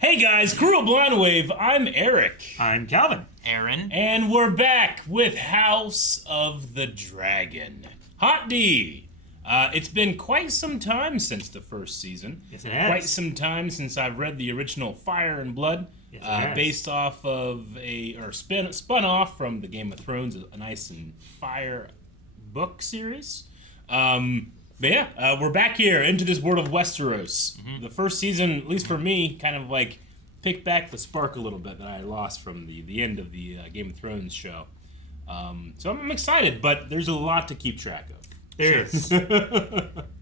Hey guys, Crew of Blindwave, I'm Eric. I'm Calvin. Aaron. And we're back with House of the Dragon. Hot D. It's been quite some time since the first season. Yes, it has. Quite some time since I've read the original Fire and Blood. Yes, it has. Based off of spun off from the Game of Thrones, an Ice and Fire book series. But yeah, we're back here into this world of Westeros. Mm-hmm. The first season, at least for me, kind of like picked back the spark a little bit that I lost from the end of the Game of Thrones show. So I'm excited, but there's a lot to keep track of. There is.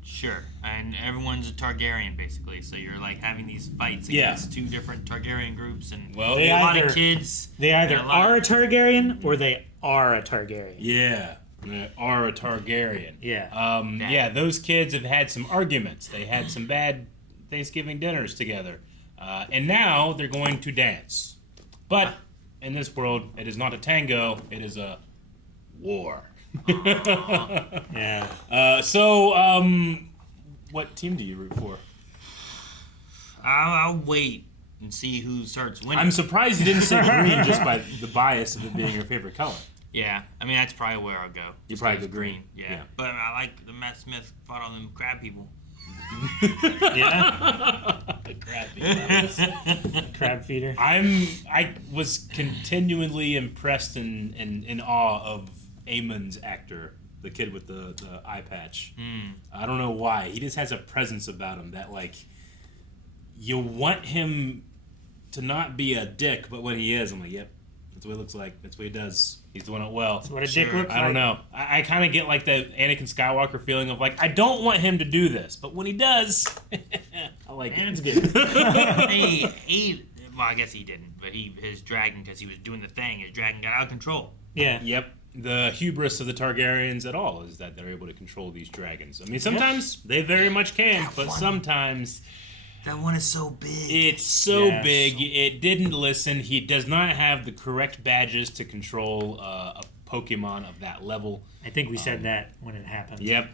Sure. And everyone's a Targaryen, basically. So you're like having these fights against two different Targaryen groups, and They a lot either- of kids. They either are a Targaryen or they are a Targaryen. Yeah. Are a Targaryen. Yeah. Yeah, those kids have had some arguments. They had some bad Thanksgiving dinners together. And now they're going to dance. But in this world, it is not a tango, it is a war. Yeah. What team do you root for? I'll wait and see who starts winning. I'm surprised you didn't say green just by the bias of it being your favorite color. Yeah, I mean that's probably where I'll go. You probably go green. Yeah. But I like the Matt Smith fought on them crab people. Yeah. Crab feeder. I was continually impressed and in awe of Aemon's actor, the kid with the eye patch. I don't know why. He just has a presence about him that, like, you want him to not be a dick, but when he is, I'm like, yep, that's what he looks like. That's what he does. He's doing it well. That's what a dick looks like. I don't know. I kind of get like the Anakin Skywalker feeling of like, I don't want him to do this, but when he does, I like it. It's good. Well, I guess he didn't, but his dragon, because he was doing the thing, his dragon got out of control. Yeah. Yep. The hubris of the Targaryens at all is that they're able to control these dragons. I mean, sometimes they very much can, but sometimes That one is so big. it's so Yeah. big. It didn't listen. He does not have the correct badges to control a Pokemon of that level. I think we said that when it happened. Yep.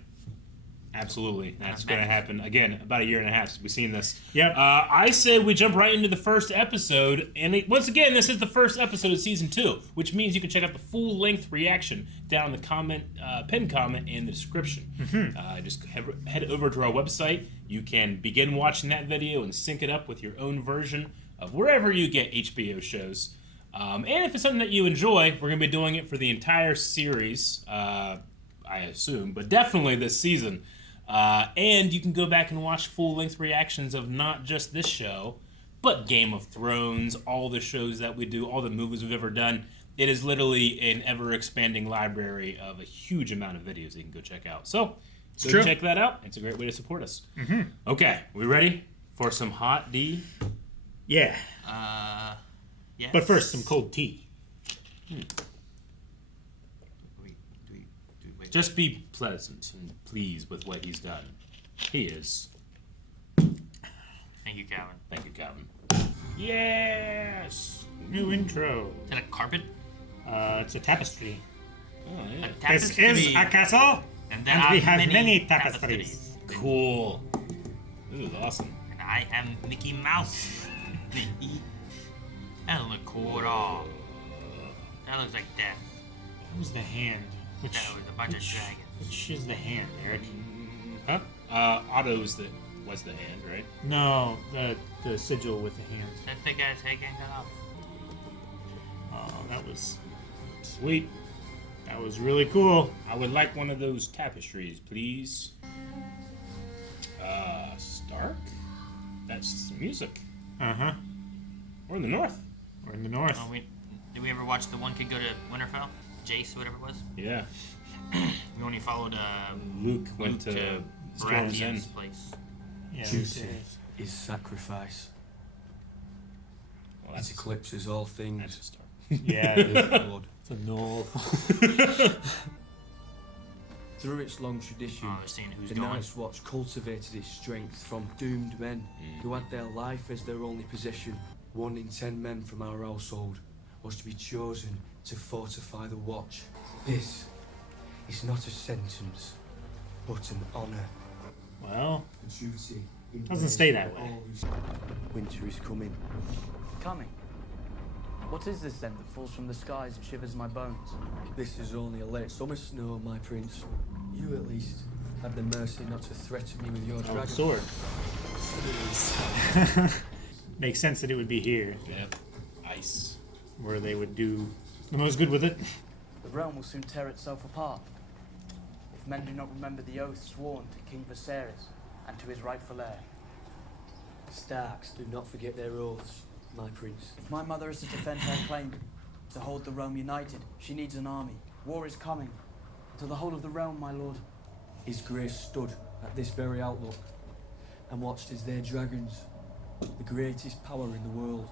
Absolutely. That's going to happen. Again, about a year and a half since we've seen this. Yep. I say we jump right into the first episode. And once again, this is the first episode of Season 2, which means you can check out the full-length reaction down in the pinned comment in the description. Mm-hmm. Just head over to our website. You can begin watching that video and sync it up with your own version of wherever you get HBO shows. And if it's something that you enjoy, we're going to be doing it for the entire series, I assume, but definitely this season. And you can go back and watch full-length reactions of not just this show, but Game of Thrones, all the shows that we do, all the movies we've ever done. It is literally an ever-expanding library of a huge amount of videos that you can go check out. So, go check that out. It's a great way to support us. Mm-hmm. Okay, we ready for some hot D? Yeah. Yeah. But first, some cold tea. Just be pleasant and pleased with what he's done. He is. Thank you, Calvin. Thank you, Calvin. Yes! New intro. Is that a carpet? It's a tapestry. Oh, yeah. This is a castle, and and we have many tapestries. Cool. This is awesome. And I am Mickey Mouse. That doesn't look cool at all. That looks like death. Who's the hand? That was a bunch of dragons. Which is the hand, Eric? Huh? Otto's was the hand, right? No, the sigil with the hand. That's the guy's head getting cut off. Oh, that was sweet. That was really cool. I would like one of those tapestries, please. Stark? That's the music. Uh-huh. We're in the north. We're in the north. Oh, did we ever watch the one kid go to Winterfell? Jace, whatever it was? Yeah. We only followed Luke went to Storm's End. Baratheon's place. Yeah, Juicy is sacrifice. Well, It eclipses all that's a things. Stark. Yeah, Lord. it's a north. Through its long tradition, Oh, they're seeing who's the going. Night's Watch cultivated its strength from doomed men who had their life as their only possession. 1 in 10 men from our household was to be chosen to fortify the watch. This is not a sentence, but an honour. Well, A duty Doesn't stay that way. Winter is coming. Coming. What is this then that falls from the skies and shivers my bones? This is only a late summer snow, my prince. You at least have the mercy not to threaten me with your dragon. Sword. Makes sense that it would be here, Yep. Ice. where they would do the most good with it. The realm will soon tear itself apart. If men do not remember the oath sworn to King Viserys and to his rightful heir. Starks do not forget their oaths, my prince. If my mother is to defend her claim to hold the realm united, she needs an army. War is coming. To the whole of the realm, my lord. His grace stood at this very outlook and watched as their dragons, the greatest power in the world,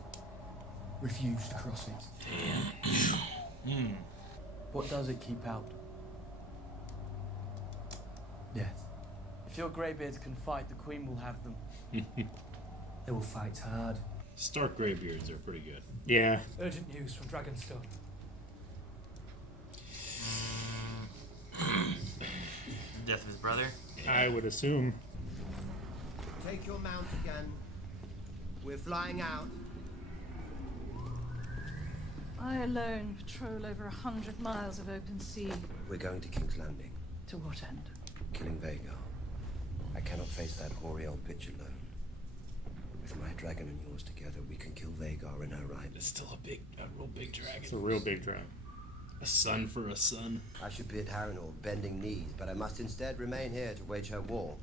refused to cross it. What does it keep out? Death. If your greybeards can fight, the queen will have them. They will fight hard. Stark Greybeards are pretty good. Yeah. Urgent news from Dragonstone. Death of his brother. I would assume. Take your mount again. We're flying out. I alone patrol over 100 miles of open sea. We're going to King's Landing. To what end? Killing Vhagar. I cannot face that hoary old bitch alone. With my dragon and yours together, we can kill Vhagar in her right. It's still a real big dragon. It's a real big dragon. A son for a son. I should be at Harrenhal, bending knees, but I must instead remain here to wage her war.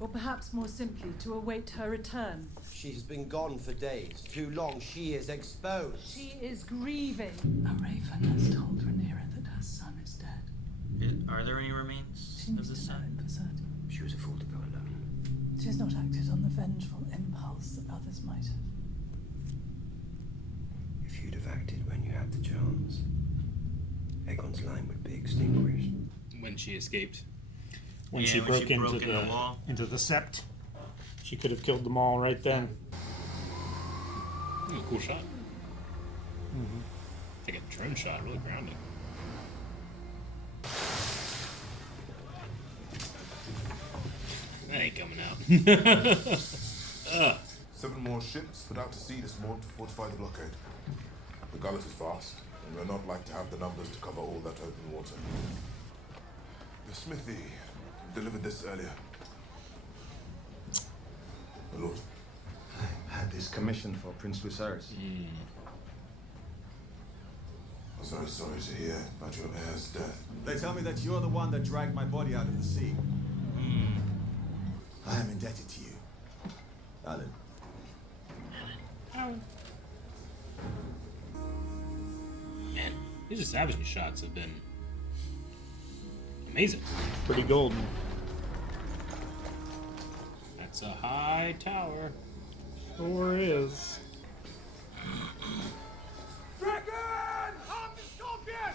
Or perhaps more simply, to await her return. She has been gone for days. Too long. She is exposed. She is grieving. A raven has told Rhaenyra that her son is dead. Are there any remains She of needs the to know son? it for certain. She was a fool to go alone. She has not acted on the vengeful impulse that others might have. If you'd have acted when you had the chance, Aegon's line would be extinguished. When she escaped. When Yeah, she when broke she into broke in the the wall. into the sept, she could have killed them all right then. Cool shot. Take a drone shot, really grounded. That ain't coming out. 7 more ships put out to sea this morning to fortify the blockade. The gullet is vast, and we're not like to have the numbers to cover all that open water. The smithy delivered this earlier. My lord. I had this commissioned for Prince Viserys. I'm very sorry to hear about your heir's death. They tell me that you're the one that dragged my body out of the sea. I am indebted to you, Alan. Man, these establishing shots have been amazing. Pretty golden. That's a high tower. Sure is. Dragon! Arm the scorpion!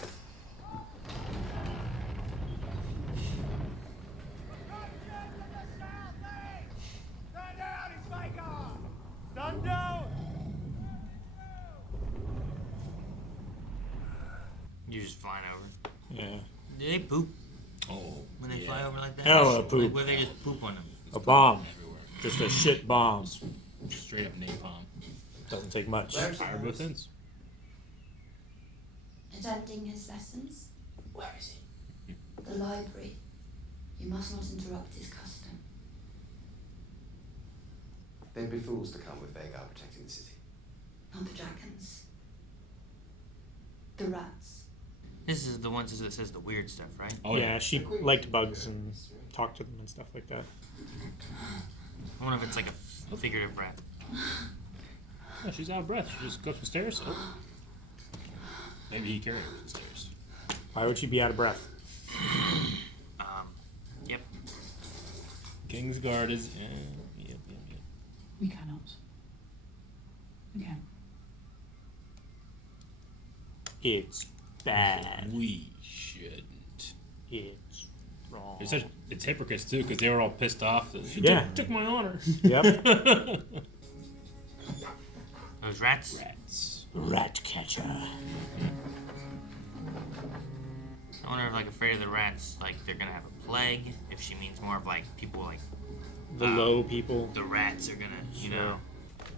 Stand down, it's Vhagar! Stand down! You're just flying over. Yeah. Do they poop Oh, when they yeah. fly over like that? Hella poop. Like, where they just poop on them. A bomb. Everywhere. Just a shit bomb. Straight up napalm. Doesn't take much. Fire both ends. Attending his lessons? Where is he? The library. You must not interrupt his custom. They'd be fools to come with Vhagar protecting the city. Not the dragons. The rats. This is the one that says the weird stuff, right? Oh, Yeah, she liked bugs and talked to them and stuff like that. I wonder if it's like a figurative rat. Oh, she's out of breath. She just goes up the stairs. Oh. Maybe he carried her up the stairs. Why would she be out of breath? Yep. King's Guard is. Yep. We cannot. Again. It's bad. We shouldn't. It's wrong. It's hypocrites too, because they were all pissed off. That she Yeah. took my honor. Yep. Those rats? Rats. Rat catcher. I wonder if, like, afraid of the rats, like, they're gonna have a plague. If she means more of, like, people, like, The low people. The rats are gonna, you know.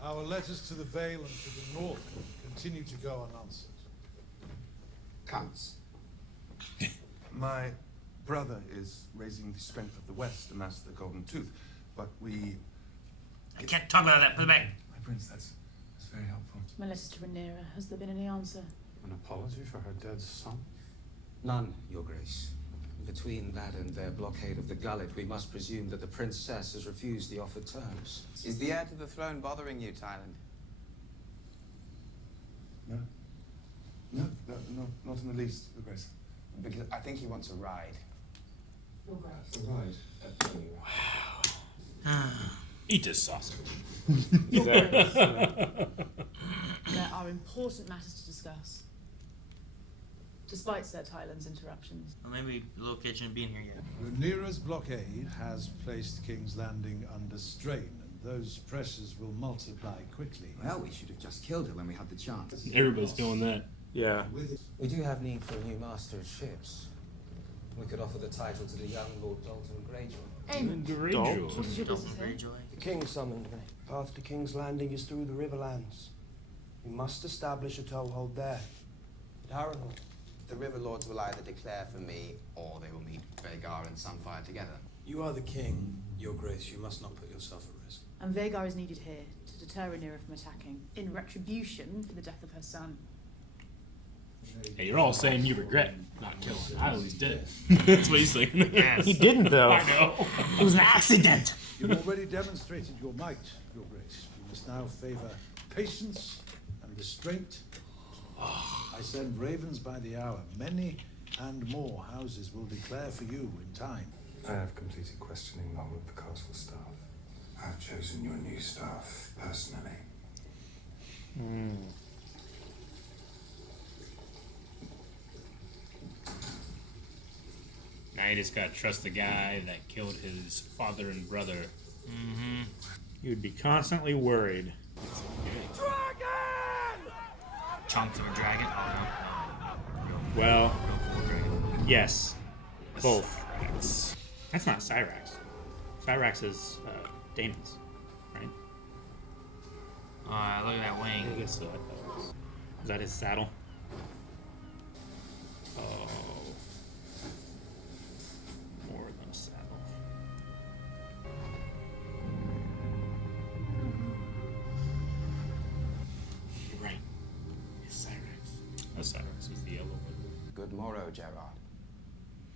Our letters to the Vale and to the north continue to go unanswered. Counts. My brother is raising the strength of the West, and that's the Golden Tooth. But we... I can't talk about that. Put it back. My prince, that's very helpful. My letters to Rhaenyra. Has there been any answer? An apology for her dead son? None, Your Grace. Between that and their blockade of the gullet, we must presume that the princess has refused the offered terms. Is the heir to the throne bothering you, Tyland? No, not in the least, Your Grace. Because I think he wants a ride. Your Grace. A ride? Wow. Eat this sausage. There are important matters to discuss. Despite Sir Tyland's interruptions. Well, maybe the location shouldn't be in here yet. Rhaenyra's blockade has placed King's Landing under strain, and those pressures will multiply quickly. Well, we should have just killed her when we had the chance. Everybody's feeling that. Yeah. We do have need for a new master of ships. We could offer the title to the young Lord Dalton Greyjoy. Greyjoy. What is your business here? The king summoned me. The path to King's Landing is through the Riverlands. We must establish a toehold there. At Harrenhal. The River Lords will either declare for me, or they will meet Vhagar and Sunfire together. You are the king, Your Grace. You must not put yourself at risk. And Vhagar is needed here to deter Rhaenyra from attacking, in retribution for the death of her son. Hey, you're all saying you regret not killing him. I always did it. That's what he's saying. Yes. He didn't, though. I know. It was an accident. You've already demonstrated your might, Your Grace. You must now favor patience and restraint. I send ravens by the hour. Many and more houses will declare for you in time. I have completed questioning the whole of the castle staff. I have chosen your new staff personally. Now you just gotta trust the guy that killed his father and brother. Mm-hmm. You'd be constantly worried. Chunks of a dragon? Oh, no. Well, yes. Both. That's not Cyrax. Cyrax is Damon's, right? Look at that wing. I guess so. Is that his saddle? Oh. More than a saddle. You're right. It's Cyrax. Oh, Cyrax was the yellow one. Good morrow, Gerard.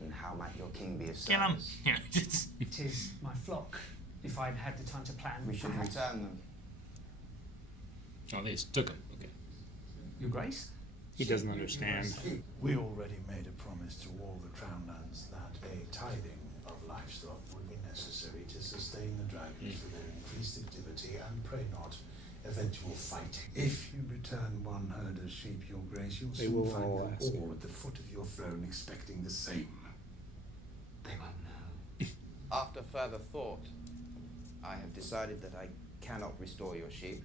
And how might your king be of Kill him. service? It is my flock. If I'd had the time to plan, We should perhaps- return them. Oh, they just took him. Okay. Your Grace? He doesn't understand. We already made a promise to all the crown lands that a tithing of livestock would be necessary to sustain the dragons for their increased activity and, pray not, eventual fighting. If you return one herd of sheep, Your Grace, you'll They soon will find all them ask all at the foot of your throne expecting the same. They won't know. After further thought, I have decided that I cannot restore your sheep.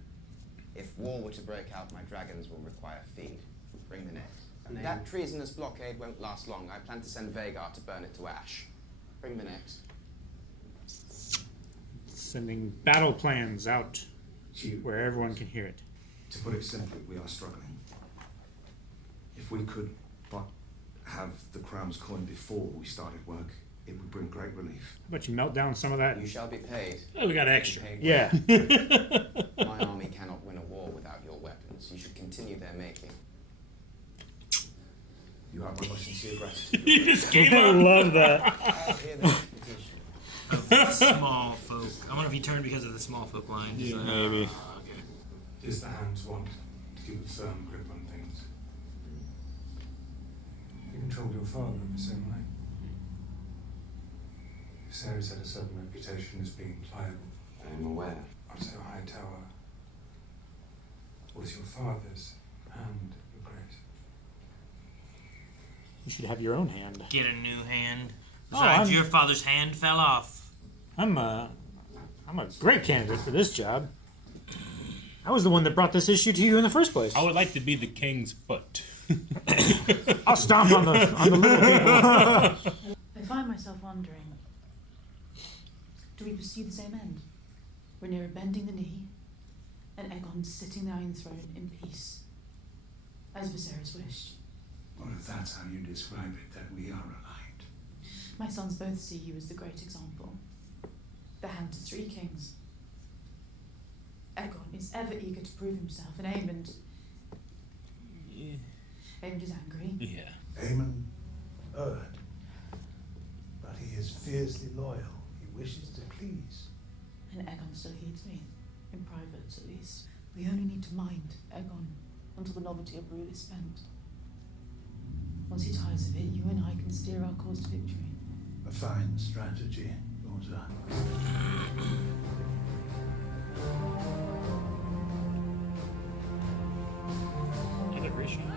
If war were to break out, my dragons will require feed. Bring the next. And that treasonous blockade won't last long. I plan to send Vhagar to burn it to ash. Bring the next. Sending battle plans out where everyone can hear it. To put it simply, we are struggling. If we could but have the crown's coin before we started work, it would bring great relief. How about you melt down some of that? You shall be paid. Oh, we got extra. Yeah. My army cannot win a war without your weapons. You should continue their making. You have my most sincere gratitude. You just came I up. love that. I hear the reputation. Of small folk. I wonder if he turned because of the small folk line. Yeah, maybe. Okay. Is the hands want to keep a firm grip on things? You controlled your father in the same way. Viserys had a certain reputation as being pliable. I am aware. On so high tower. Was your father's hand, Your Grace? You should have your own hand. Get a new hand. Oh, Besides, your father's hand fell off. I'm a great candidate for this job. I was the one that brought this issue to you in the first place. I would like to be the king's foot. I'll stomp on the little people. I find myself wondering, Do we pursue the same end? Rhaenyra bending the knee, and Aegon sitting there enthroned in peace, as Viserys wished. Well, if that's how you describe it, then we are aligned. My sons both see you as the great example, the hand to three kings. Aegon is ever eager to prove himself, and Aemond... Yeah. Aemond is angry. Yeah. Aemon erred, but he is fiercely loyal. He wishes to please. And Aegon still heeds me, in private at least. We only need to mind Aegon until the novelty of rule is spent. Once he tires of it, you and I can steer our course to victory. A fine strategy, daughter. Integration.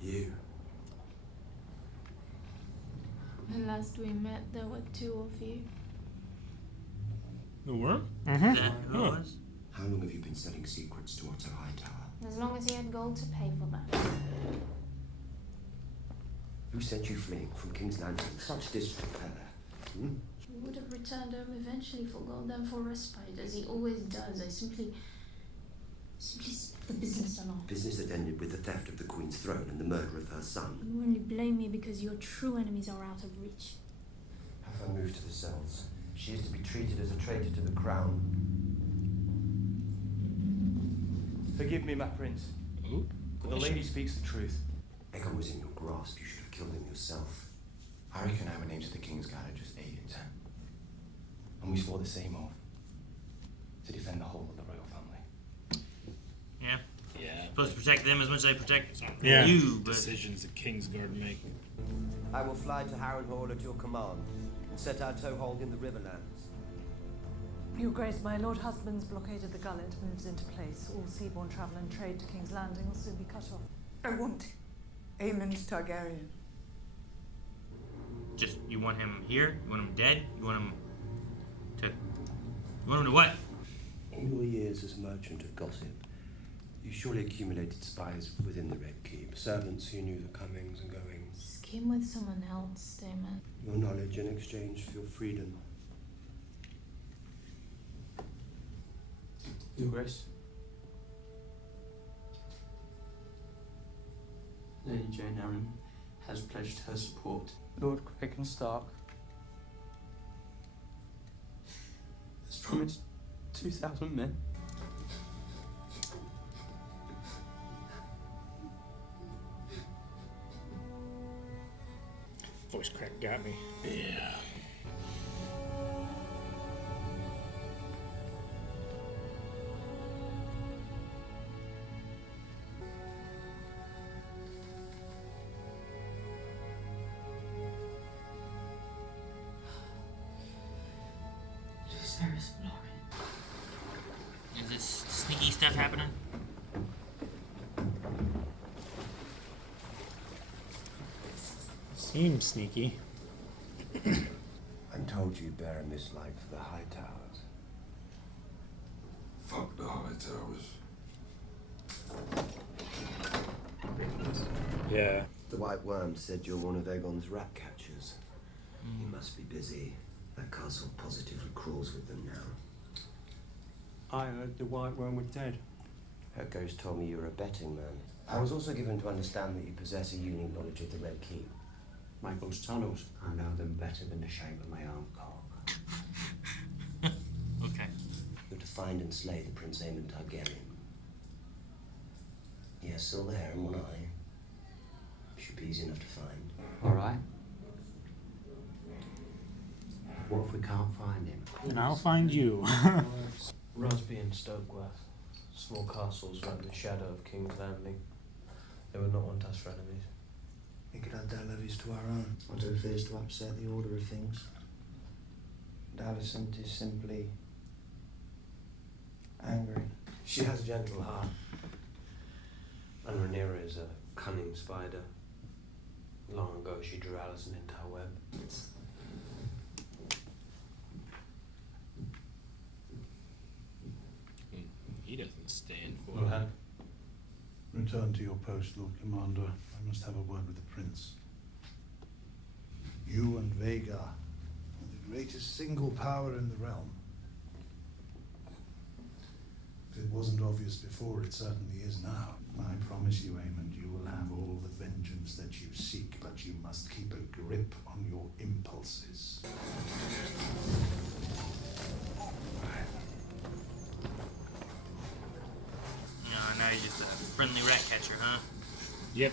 You. When last we met, there were two of you. The worm? Is that who it was? How long have you been selling secrets to Otto Hightower? As long as he had gold to pay for that. Who sent you fleeing from King's Landing in such disrepair? Hmm? He would have returned home eventually for gold and for respite, as he always does. I simply set the business along. Business that ended with the theft of the Queen's throne and the murder of her son. You only blame me because your true enemies are out of reach. Have her moved to the cells. She is to be treated as a traitor to the crown. Forgive me, my prince. But the lady speaks the truth. Aegon was in your grasp. You should have killed him yourself. I reckon I went into the King's Guard just Aegon's. And we swore the same oath. To defend the whole of the royal family. Yeah. Yeah. Supposed to protect them as much as I protect you, but decisions the Kingsguard make. I will fly to Harrenhal at your command and set our toehold in the Riverlands. Your Grace, my Lord Husband's blockade of the gullet moves into place. All seaborne travel and trade to King's Landing will soon be cut off. I want Aemond Targaryen. Just, you want him here? You want him dead? You want him to... You want him to what? In your years as merchant of gossip, you surely accumulated spies within the Red Keep, servants who knew the comings and goings. Scheme with someone else, Damon. Your knowledge in exchange for your freedom. Your Grace. Lady Jane Arryn has pledged her support. Lord Cragen Stark has promised 2,000 men. Voice crack got me. Yeah. Viserys glory. Is this sneaky stuff happening? Seems sneaky. I'm told you bear a mislike for the Hightowers. Fuck the Hightowers. Yeah. The White Worm said you're one of Aegon's rat catchers. You must be busy. That castle positively crawls with them now. I heard the White Worm was dead. Her ghost told me you're a betting man. I was also given to understand that you possess a unique knowledge of the Red Keep. Michael's tunnels. I know them better than the shape of my own cock. Okay. You're to find and slay the Prince Aemon Targaryen. He has silver hair and one eye. Should be easy enough to find. All right. What if we can't find him? And I'll find you. Rosby and Stokeworth, small castles right in the shadow of King's Landing. They would not want us for enemies. We could add their levies to our own. Otto fears to upset the order of things. Alicent is simply angry. She has a gentle heart. And Rhaenyra is a cunning spider. Long ago she drew Alicent into her web. He doesn't stand for Well, it. Return to your post, Lord Commander. I must have a word with the Prince. You and Vhagar are the greatest single power in the realm. If it wasn't obvious before, it certainly is now. I promise you, Aemond, you will have all the vengeance that you seek, but you must keep a grip on your impulses. No, now you're just a friendly rat catcher, huh? Yep.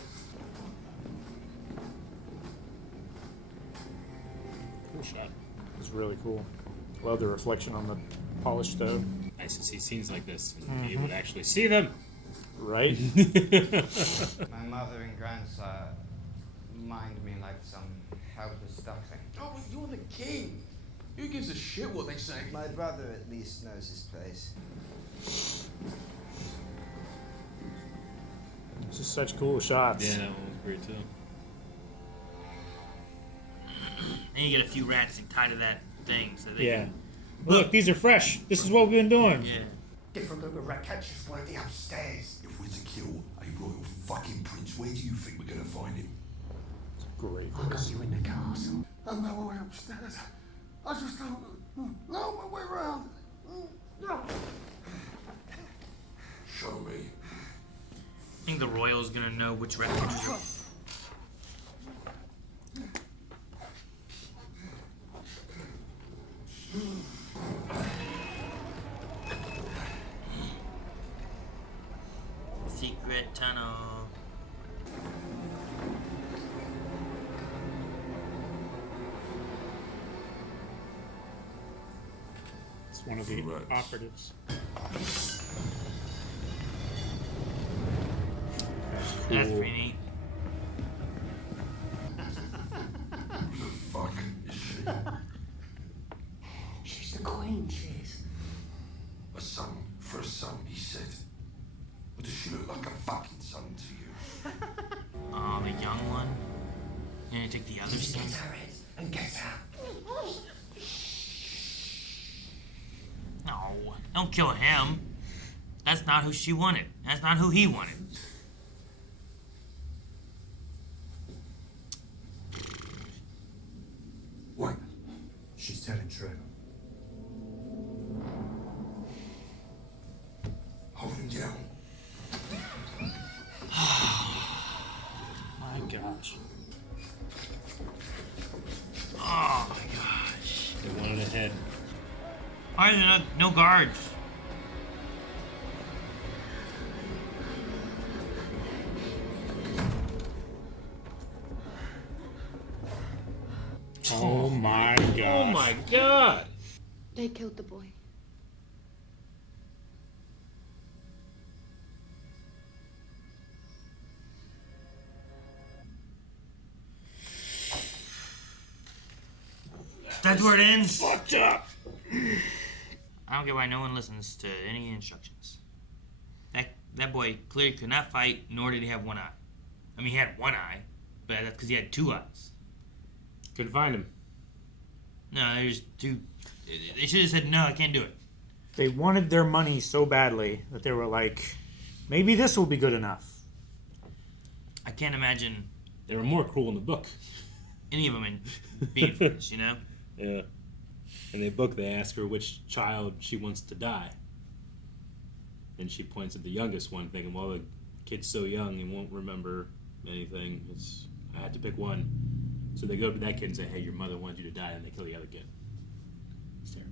Cool shot. It's really cool. Love the reflection on the polished stove. Nice to see scenes like this and be able to actually see them. Right? My mother and grandsire mind me like some helpless duckling. Oh, but you're the king. Who gives a shit what they say? My brother at least knows his place. It's just such cool shots. Yeah, that one was great too. And you get a few rats and tie to that thing so they Yeah. can... Look, these are fresh. This is what we've been doing. Yeah. Different group of rat catchers want to be upstairs. If we're to kill a royal fucking prince, where do you think we're gonna find him? Great. I got you in the castle. I know my way upstairs. I just don't know my way around. Show me. I think the royal's gonna know which rat catchers are... Secret tunnel. It's one of the operatives. That's pretty neat. Who the fuck is she? She's the queen, she is. A son for a son, he said. Or does she look like a fucking son to you? Oh, the young one. You gonna take the other son? Get her in and get out. No, don't kill him. That's not who she wanted. That's not who he wanted. What? She's telling true. Hold him down. My gosh. Oh my gosh. They wanted a head. Why is there no guards? Oh my gosh. Oh my god. They killed the boy. That's where it ends. Fucked up. I don't get why no one listens to any instructions. That boy clearly could not fight, nor did he have one eye. I mean, he had one eye, but that's because he had two eyes. Couldn't find him. No, there's two. They should have said, no, I can't do it. They wanted their money so badly that they were like, maybe this will be good enough. I can't imagine They were more cruel in the book. any of them in being friends, you know? Yeah. In the book, they ask her which child she wants to die. And she points at the youngest one, thinking, well, the kid's so young, he won't remember anything. I had to pick one. So they go to that kid and say, hey, your mother wanted you to die, and they kill the other kid. It's terrible.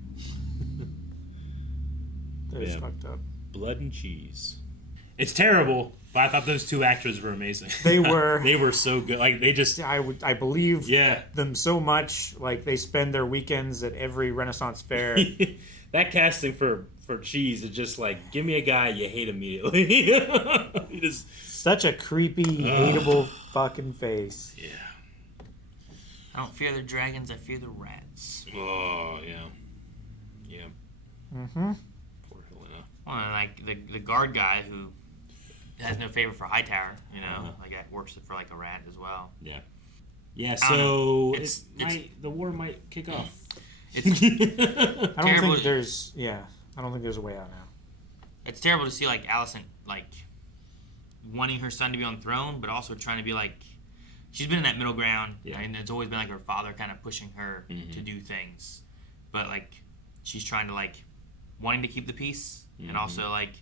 That is fucked up. Blood and cheese. It's terrible, but I thought those two actors were amazing. They were. They were so good. Like, they just... I believe them so much. Like, they spend their weekends at every Renaissance fair. That casting for cheese is just like, give me a guy you hate immediately. He just... Such a creepy, hateable fucking face. Yeah. I don't fear the dragons, I fear the rats. Oh, yeah. Yeah. Mm-hmm. Poor Helena. Well, and like the guard guy who has no favor for Hightower, you know, like that works for like a rat as well. Yeah. Yeah, I don't so know. the war might kick off. It's I don't terrible. think there's a way out now. It's terrible to see like Alicent like wanting her son to be on the throne, but also trying to be like she's been in that middle ground, and it's always been like her father kind of pushing her to do things, but like she's trying to like wanting to keep the peace, and also like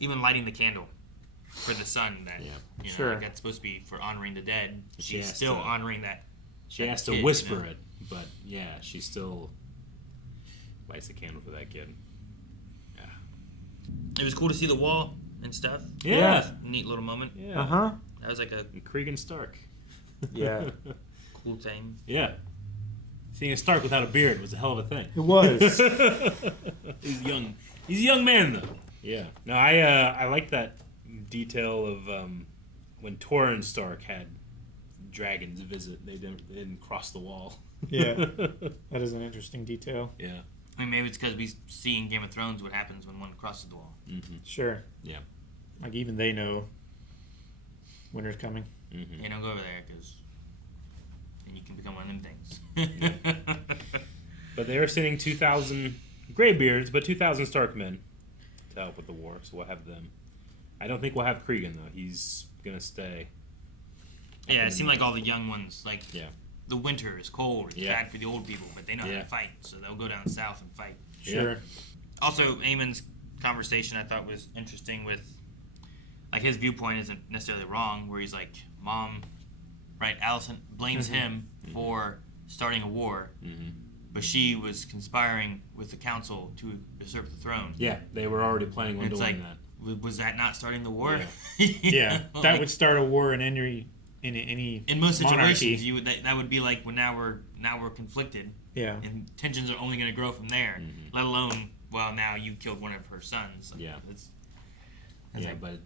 even lighting the candle for the son that you know like, that's supposed to be for honoring the dead. She's still honoring that. She has to whisper it, but yeah, she still lights the candle for that kid. Yeah, it was cool to see the wall and stuff. Yeah. Neat little moment. Yeah. Uh-huh. That was like a Cregan Stark. Yeah. Cool thing. Yeah. Seeing a Stark without a beard was a hell of a thing. It was. He's young. He's a young man though. Yeah. No, I like that detail of when Torrhen Stark had dragons visit. They didn't cross the wall. Yeah. That is an interesting detail. Yeah. I mean, maybe it's because we see in Game of Thrones what happens when one crosses the wall. Sure. Yeah. Like even they know winter's coming. Yeah, don't go over there because then you can become one of them things. But they are sending 2,000 Greybeards, but 2,000 Stark men to help with the war, so we'll have them. I don't think we'll have Cregan though. He's gonna stay. Yeah, it seemed like all the young ones, like the winter is cold, it's bad for the old people, but they know how to fight, so they'll go down south and fight. Sure. Also, Aemon's conversation I thought was interesting with, like his viewpoint isn't necessarily wrong, where he's like, Mom, right, Alicent blames him for starting a war, but she was conspiring with the council to usurp the throne. Yeah, they were already planning on doing that. Was that not starting the war? Yeah, know, that like, would start a war in any in most monarchy. situations. You would that would be like when now we're conflicted. Yeah, and tensions are only going to grow from there. Let alone, well, now you killed one of her sons. Like, but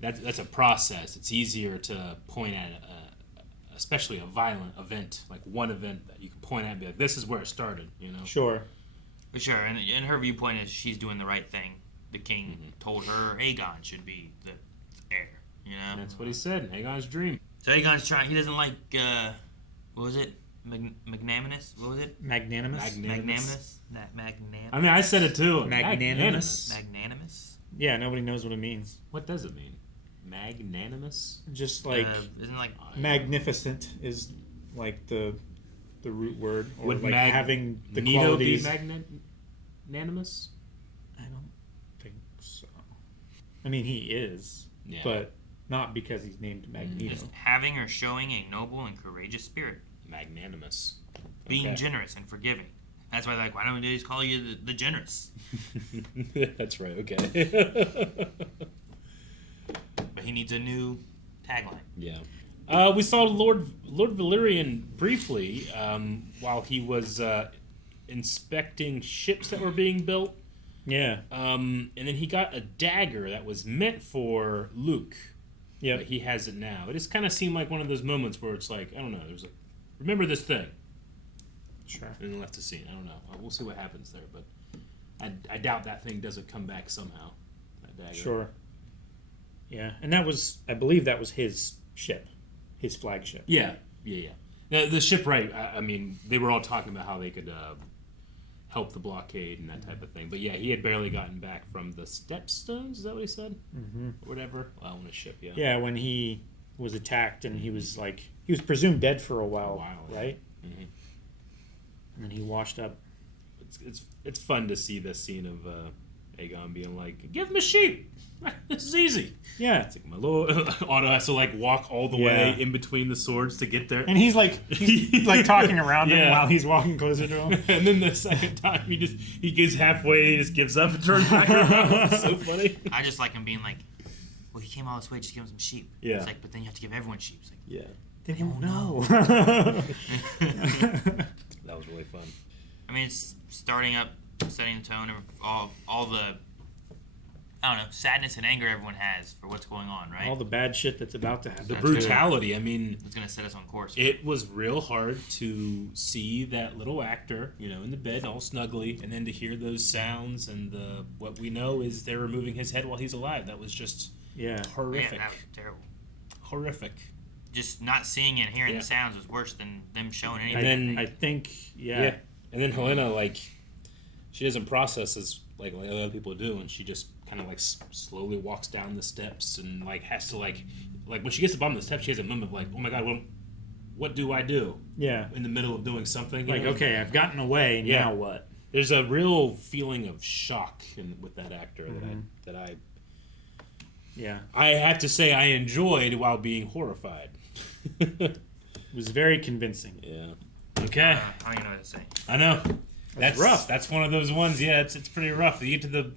that's a process. It's easier to point at, especially a violent event, like one event that you can point at and be like, this is where it started, you know? Sure. For sure. And her viewpoint is she's doing the right thing. The king told her Aegon should be the heir, you know? And that's what he said, Aegon's dream. So Aegon's trying, he doesn't like, what was it? Magnanimous? What was it? Magnanimous. Magnanimous? I mean, I said it too. Magnanimous. Magnanimous? Yeah, nobody knows what it means. What does it mean? Magnanimous? Just like, isn't like magnificent is like the root word, or would like having the Nito qualities. Be magnanimous? I don't think so. I mean, he is, Yeah. but not because he's named Magneto. Just having or showing a noble and courageous spirit. Magnanimous. Being Okay. generous and forgiving. That's why, like, why don't they just call you the generous? That's right, okay. But he needs a new tagline. Yeah. We saw Lord Valyrian briefly while he was inspecting ships that were being built. Yeah. And then he got a dagger that was meant for Luke. Yeah. But he has it now. It just kind of seemed like one of those moments where it's like, I don't know, there's like, remember this thing. Sure. And then left the scene. I don't know. We'll see what happens there, but I doubt that thing doesn't come back somehow. That dagger. Sure. Yeah, and that was, I believe that was his ship, his flagship. Yeah. The shipwright, I mean, they were all talking about how they could help the blockade and that type of thing. But yeah, he had barely gotten back from the Stepstones. Is that what he said? Mm-hmm. Or whatever. Well, on a ship, yeah. Yeah, when he was attacked and he was like, he was presumed dead for a while, right? Mm-hmm. And then he washed up. It's fun to see this scene of Aegon being like, give him a sheep. This is easy. Yeah. It's like my little Otto has to like walk all the way in between the swords to get there. And he's like talking around him while he's walking closer to him. And then the second time he gets halfway, he just gives up and turns back around. It's so funny. I just like him being like, well, he came all this way, just give him some sheep. Yeah. It's like, but then you have to give everyone sheep. It's like, yeah. Then he won't know. That was really fun. I mean, it's starting up, setting the tone of all the, I don't know, sadness and anger everyone has for what's going on, right? All the bad shit that's about to happen. The brutality, I mean... It's going to set us on course. It was real hard to see that little actor, in the bed all snuggly, and then to hear those sounds, and what we know is they're removing his head while he's alive. That was just horrific. Man, that was terrible. Horrific. Just not seeing and hearing the sounds was worse than them showing anything. And then I think, And then Helena, she doesn't process as like other people do, and she just kind of slowly walks down the steps and has to when she gets to the bottom of the steps, she has a moment of oh my god, what do I do? Yeah. In the middle of doing something. Like, okay, I've gotten away, now what? There's a real feeling of shock with that actor Mhm. that I Yeah. I have to say I enjoyed while being horrified. It was very convincing. Yeah. Okay. I don't even know what to say. I know. That's rough. That's one of those ones. Yeah, it's pretty rough. You get to the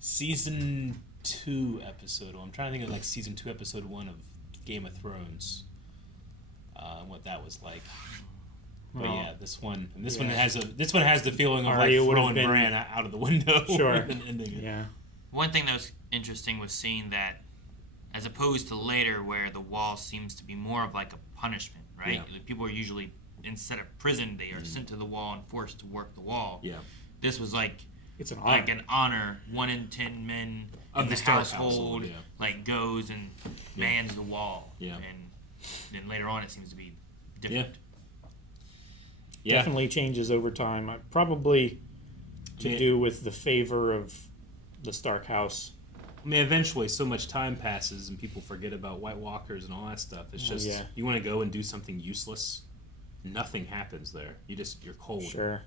season 2 episode. Well, I'm trying to think of like season 2 episode 1 of Game of Thrones. What that was like. But Well, yeah, this one yeah. has the feeling of Arya like would have throwing been- Bran out of the window. Sure. and ending it. Yeah. One thing that was interesting was seeing that, as opposed to later, where the wall seems to be more of like a punishment, right? Yeah. Like, people are usually, instead of prison, they are sent to the wall and forced to work the wall. Yeah. This was like it's an like honor. an honor. 1 in 10 men Of in the the Stark household, household, yeah. like goes and mans the wall. Yeah. And then later on, it seems to be different. Yeah. Definitely changes over time. Probably to Yeah. do with the favor of the Stark house. I mean, eventually, so much time passes and people forget about White Walkers and all that stuff. It's just Yeah. you want to go and do something useless. Nothing happens there. You're cold. Sure.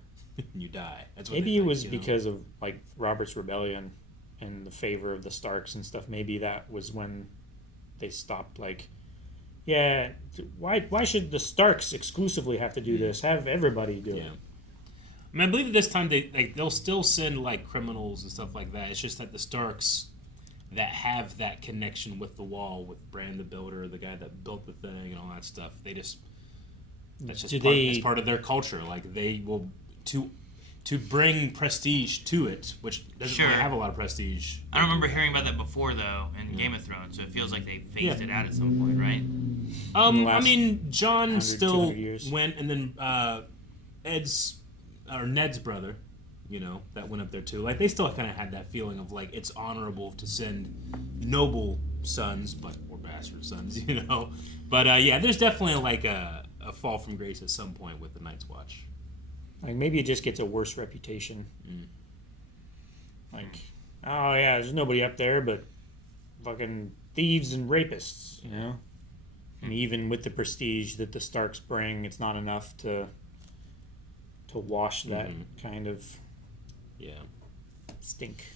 You die. That's what Maybe they it think, was you know? because of like Robert's rebellion and the favor of the Starks and stuff. Maybe that was when they stopped. Like, yeah, why should the Starks exclusively have to do this? Have everybody do it. I mean, I believe at this time they'll still send like criminals and stuff like that. It's just that the Starks that have that connection with the wall, with Bran the Builder, the guy that built the thing and all that stuff, that's just it's part of their culture. Like they will to bring prestige to it, which doesn't really have a lot of prestige. I don't remember hearing about that before, though, in Game of Thrones, so it feels like they phased it out at some point, right? I mean, John 100, still 200 years. went, and then Ned's brother, that went up there too. Like, they still kind of had that feeling of, like, it's honorable to send noble sons, or bastard sons, But, yeah, there's definitely, like, a fall from grace at some point with the Night's Watch. Like maybe it just gets a worse reputation. Like, oh yeah, there's nobody up there but fucking thieves and rapists, And even with the prestige that the Starks bring, it's not enough to wash that kind of stink.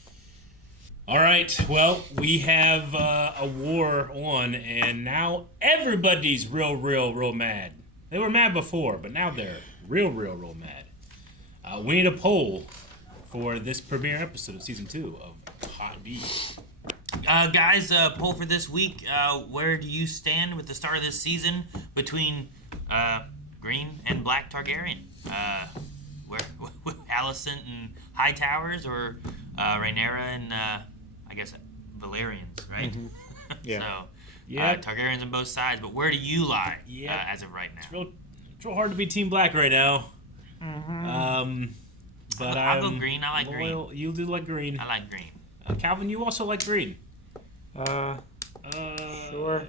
All right, well, we have a war on, and now everybody's real mad. They were mad before, but now they're real mad. We need a poll for this premiere episode of Season 2 of Hot B. Guys, poll for this week. Where do you stand with the start of this season between Green and Black Targaryen? Where Alicent and Hightowers, or Rhaenyra and I guess Valyrians, right? Mhm. Yeah. So Yeah. Targaryens on both sides, but where do you lie Yeah. as of right now? It's real hard to be Team Black right now. But I'll go green. I like loyal. green. You do like green. I like green. Calvin, you also like green. Sure.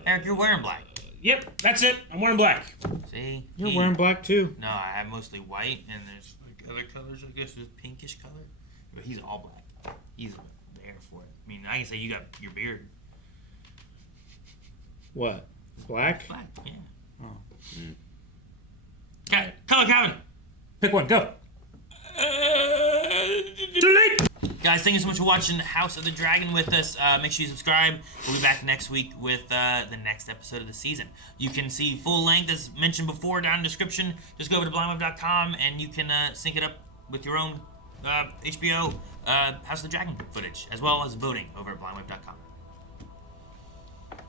Eric, you're wearing black. Yep, that's it. I'm wearing black. See? You're wearing black too. No, I have mostly white, and there's like other colors, I guess, with pinkish color. But he's all black. He's there for it. I mean, I can say you got your beard. What? Black? Black, yeah. Oh. Okay, color Calvin. Pick one, go. Too late. Guys, thank you so much for watching House of the Dragon with us. Make sure you subscribe. We'll be back next week with the next episode of the season. You can see full length, as mentioned before, down in the description. Just go over to blindweb.com and you can sync it up with your own HBO House of the Dragon footage, as well as voting over at blindweb.com.